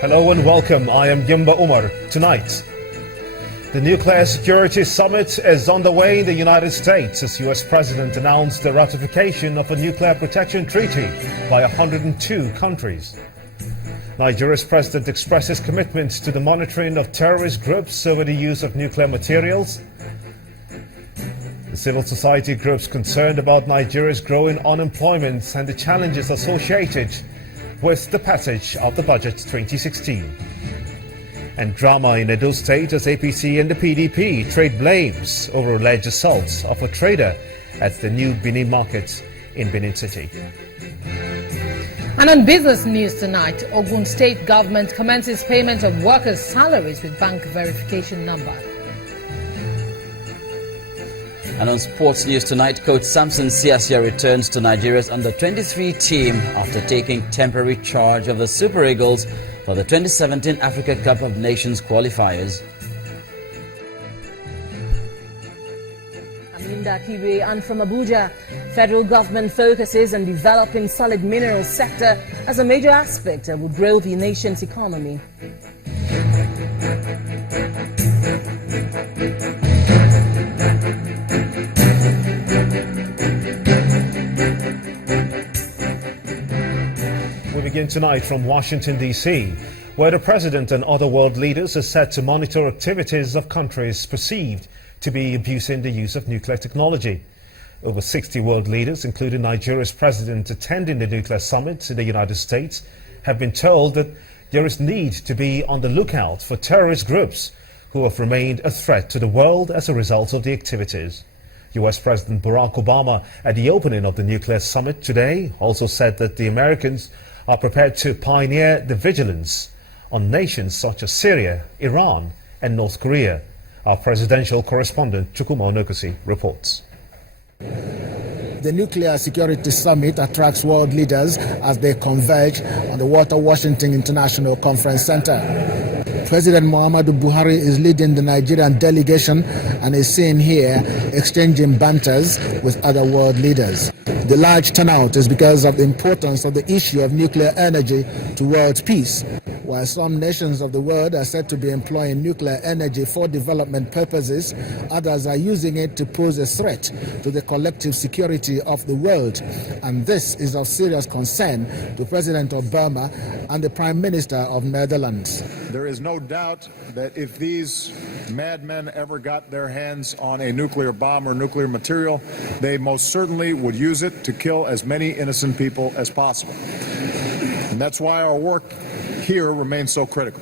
Hello and welcome. I am Gimba Umar. Tonight, the Nuclear Security Summit is underway in the United States as US President announced the ratification of a nuclear protection treaty by 102 countries. Nigeria's president expresses commitment to the monitoring of terrorist groups over the use of nuclear materials. The civil society groups concerned about Nigeria's growing unemployment and the challenges associated with the passage of the budget 2016. And drama in Edo State as APC and the PDP trade blames over alleged assaults of a trader at the new Benin market in Benin City. And on business news tonight, Ogun State government commences payment of workers' salaries with bank verification number. And on sports news tonight, coach Samson Siasia returns to Nigeria's under-23 team after taking temporary charge of the Super Eagles for the 2017 Africa Cup of Nations qualifiers. Aminda Kiwe, and from Abuja, federal government focuses on developing solid mineral sector as a major aspect that will grow the nation's economy. We begin tonight from Washington, D.C., where the president and other world leaders are set to monitor activities of countries perceived to be abusing the use of nuclear technology. Over 60 world leaders, including Nigeria's president attending the nuclear summit in the United States, have been told that there is need to be on the lookout for terrorist groups who have remained a threat to the world as a result of the activities. US President Barack Obama, at the opening of the nuclear summit today, also said that the Americans are prepared to pioneer the vigilance on nations such as Syria, Iran and North Korea. Our presidential correspondent Chukwuma Onokusi reports. The Nuclear Security Summit attracts world leaders as they converge on the Walter Washington International Conference Center. President Muhammadu Buhari is leading the Nigerian delegation and is seen here exchanging banters with other world leaders. The large turnout is because of the importance of the issue of nuclear energy to world peace. While some nations of the world are said to be employing nuclear energy for development purposes, others are using it to pose a threat to the collective security of the world. And this is of serious concern to President Obama and the Prime Minister of Netherlands. There is no doubt that if these madmen ever got their hands on a nuclear bomb or nuclear material, they most certainly would use it to kill as many innocent people as possible. And that's why our work here remains so critical.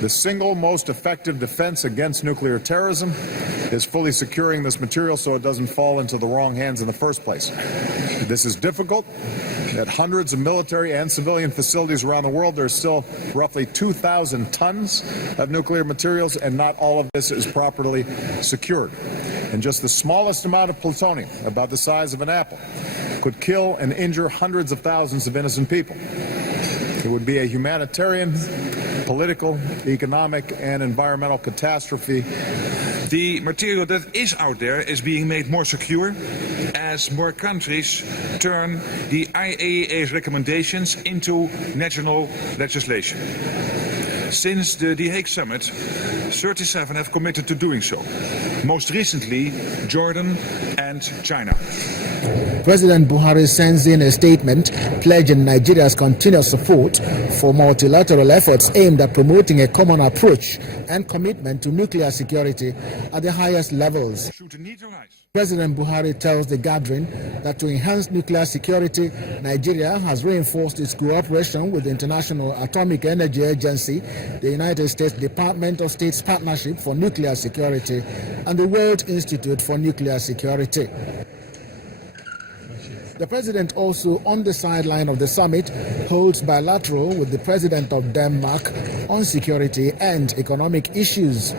The single most effective defense against nuclear terrorism is fully securing this material so it doesn't fall into the wrong hands in the first place. This is difficult. At hundreds of military and civilian facilities around the world, there's still roughly 2,000 tons of nuclear materials, and not all of this is properly secured. And just the smallest amount of plutonium, about the size of an apple, could kill and injure hundreds of thousands of innocent people. It would be a humanitarian, political, economic, and environmental catastrophe. The material that is out there is being made more secure as more countries turn the IAEA's recommendations into national legislation. Since the The Hague Summit, 37 have committed to doing so. Most recently, Jordan and China. President Buhari sends in a statement pledging Nigeria's continuous support for multilateral efforts aimed at promoting a common approach and commitment to nuclear security at the highest levels. President Buhari tells the gathering that to enhance nuclear security, Nigeria has reinforced its cooperation with the International Atomic Energy Agency, the United States Department of State's Partnership for Nuclear Security, and the World Institute for Nuclear Security. The president also, on the sideline of the summit, holds bilateral with the president of Denmark on security and economic issues.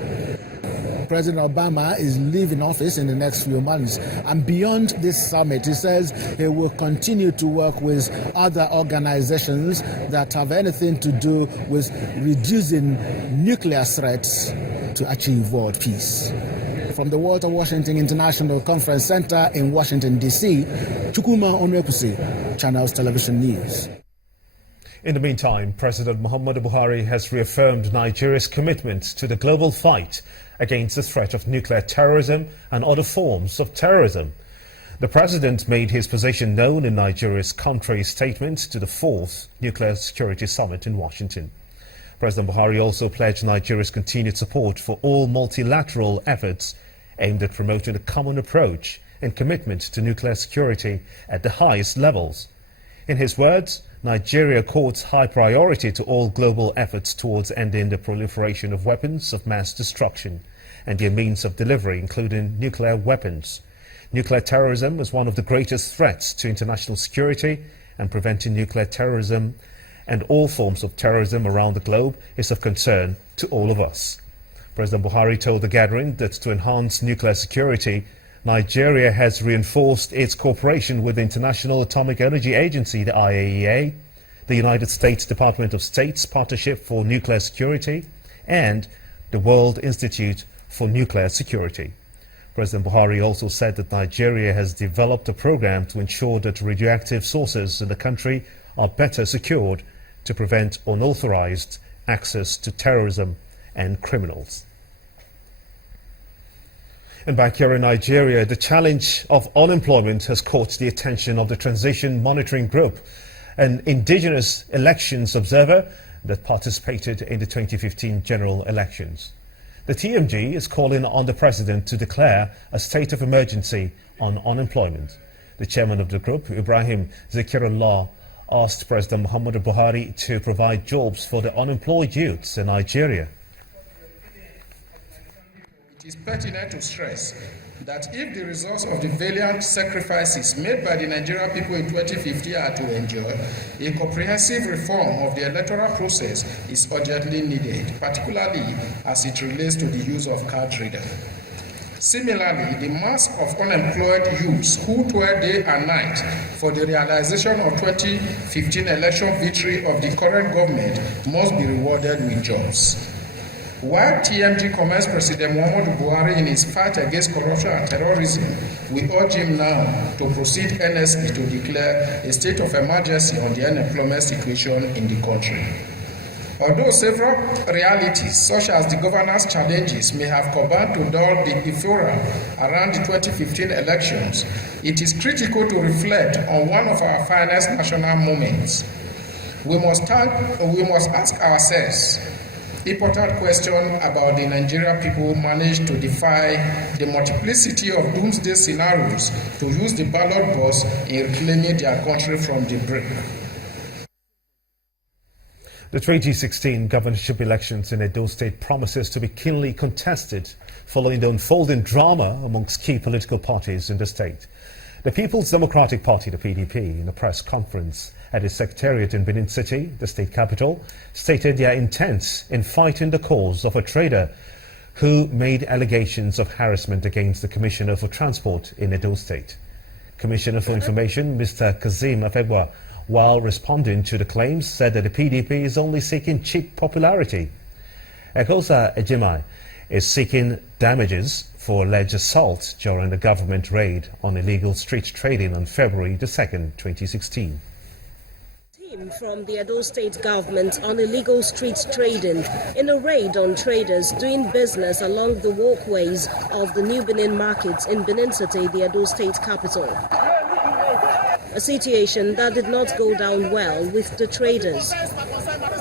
President Obama is leaving office in the next few months, and beyond this summit, he says he will continue to work with other organizations that have anything to do with reducing nuclear threats to achieve world peace. From the Walter Washington International Conference Center in Washington, D.C., Chukwuma Onwekusi, Channels Television News. In the meantime, President Muhammadu Buhari has reaffirmed Nigeria's commitment to the global fight against the threat of nuclear terrorism and other forms of terrorism. The president made his position known in Nigeria's country statement to the 4th Nuclear Security Summit in Washington. President Buhari also pledged Nigeria's continued support for all multilateral efforts aimed at promoting a common approach and commitment to nuclear security at the highest levels. In his words, Nigeria accords high priority to all global efforts towards ending the proliferation of weapons of mass destruction and their means of delivery, including nuclear weapons. Nuclear terrorism is one of the greatest threats to international security, and preventing nuclear terrorism and all forms of terrorism around the globe is of concern to all of us. President Buhari told the gathering that to enhance nuclear security, Nigeria has reinforced its cooperation with the International Atomic Energy Agency, the IAEA, the United States Department of State's Partnership for Nuclear Security, and the World Institute for Nuclear Security. President Buhari also said that Nigeria has developed a program to ensure that radioactive sources in the country are better secured to prevent unauthorized access to terrorism and criminals. And back here in Nigeria, the challenge of unemployment has caught the attention of the Transition Monitoring Group, an indigenous elections observer that participated in the 2015 general elections. The TMG is calling on the president to declare a state of emergency on unemployment. The chairman of the group, Ibrahim Zakirullah, asked President Muhammadu Buhari to provide jobs for the unemployed youths in Nigeria. It is pertinent to stress that if the results of the valiant sacrifices made by the Nigerian people in 2015 are to endure, a comprehensive reform of the electoral process is urgently needed, particularly as it relates to the use of card reader. Similarly, the mass of unemployed youths who toil day and night for the realization of 2015 election victory of the current government must be rewarded with jobs. While TMG commends President Muhammadu Buhari in his fight against corruption and terrorism, we urge him now to proceed earnestly to declare a state of emergency on the unemployment situation in the country. Although several realities, such as the governance challenges, may have combined to dull the euphoria around the 2015 elections, it is critical to reflect on one of our finest national moments. We must ask ourselves important question about the Nigerian people managed to defy the multiplicity of doomsday scenarios to use the ballot box in reclaiming their country from the brink. The 2016 governorship elections in Edo State promises to be keenly contested following the unfolding drama amongst key political parties in the state. The People's Democratic Party, the PDP, in a press conference at its secretariat in Benin City, the state capital, stated their intent in fighting the cause of a trader who made allegations of harassment against the Commissioner for Transport in Edo State. Commissioner for Information, Mr. Kazim Afegwa, while responding to the claims, said that the PDP is only seeking cheap popularity. Ekosa Ejimai is seeking damages for alleged assault during the government raid on illegal street trading on February the 2nd, 2016. From the Edo State government on illegal street trading in a raid on traders doing business along the walkways of the New Benin markets in Benin City, the Edo State capital. A situation that did not go down well with the traders.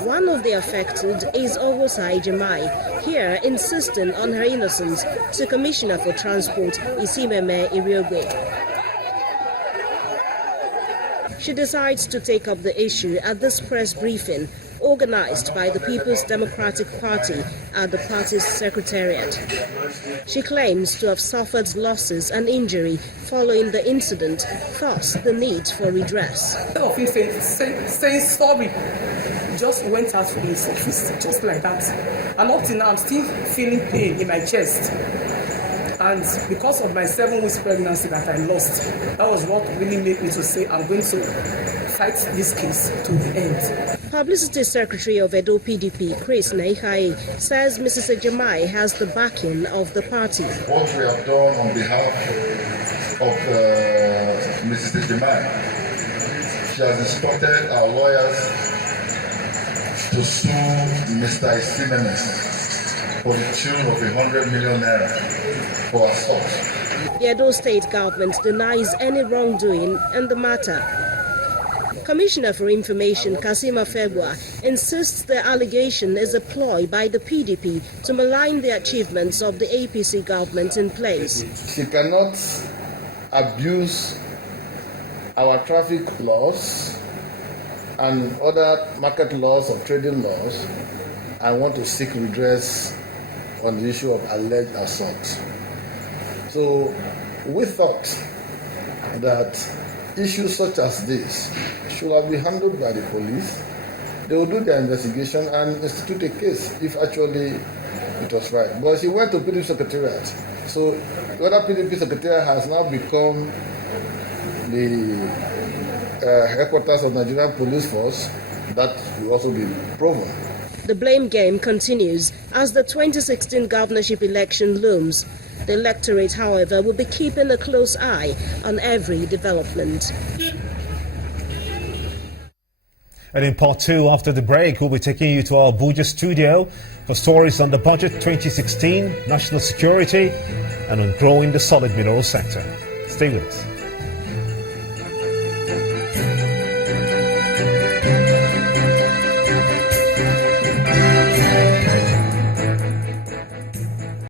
One of the affected is Owosa Ejimai, here insisting on her innocence to Commissioner for Transport Isimeme Iriogwe. She decides to take up the issue at this press briefing organized by the People's Democratic Party at the party's secretariat. She claims to have suffered losses and injury following the incident, thus the need for redress. Saying sorry just went out from his office just like that. And up till now, I'm still feeling pain in my chest. And because of my 7 weeks pregnancy that I lost, that was what really made me to say I'm going to fight this case to the end. Publicity Secretary of Edo PDP, Chris Naihai, says Mrs. Ejemai has the backing of the party. What we have done on behalf of Mrs. Ejemai, she has instructed our lawyers to sue Mr. Isimenes for the tune of 100 million naira for assault. The Edo State government denies any wrongdoing in the matter. Commissioner for Information Kasima Febua insists the allegation is a ploy by the PDP to malign the achievements of the APC government in place. She cannot abuse our traffic laws and other market laws or trading laws and want to seek redress on the issue of alleged assault. So we thought that issues such as this should have been handled by the police. They will do their investigation and institute a case if actually it was right. But she went to PDP Secretariat. So whether PDP Secretariat has now become the headquarters of Nigerian Police Force, that will also be proven. The blame game continues as the 2016 governorship election looms. The electorate, however, will be keeping a close eye on every development. And in part two, after the break, we'll be taking you to our Abuja studio for stories on the budget 2016, national security, and on growing the solid mineral sector. Stay with us.